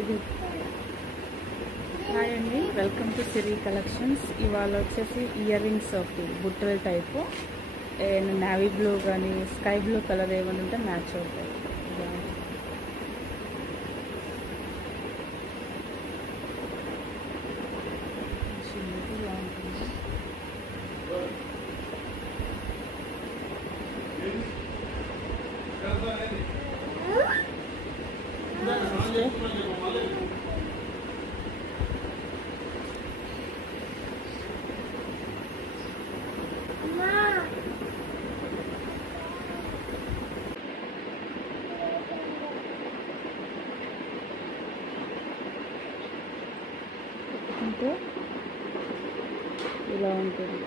ఇది హాయ్ అండి, welcome to Siri collections. ఇవాళ వచ్చేసి ఇయర్ రింగ్స్ ఒకటి బుట్టల టైపు, నావీ బ్లూ కానీ స్కై బ్లూ కలర్ ఏమైనా ఉంటే మ్యాచ్ అవుతాయి. ఇలా ఉంటుంది.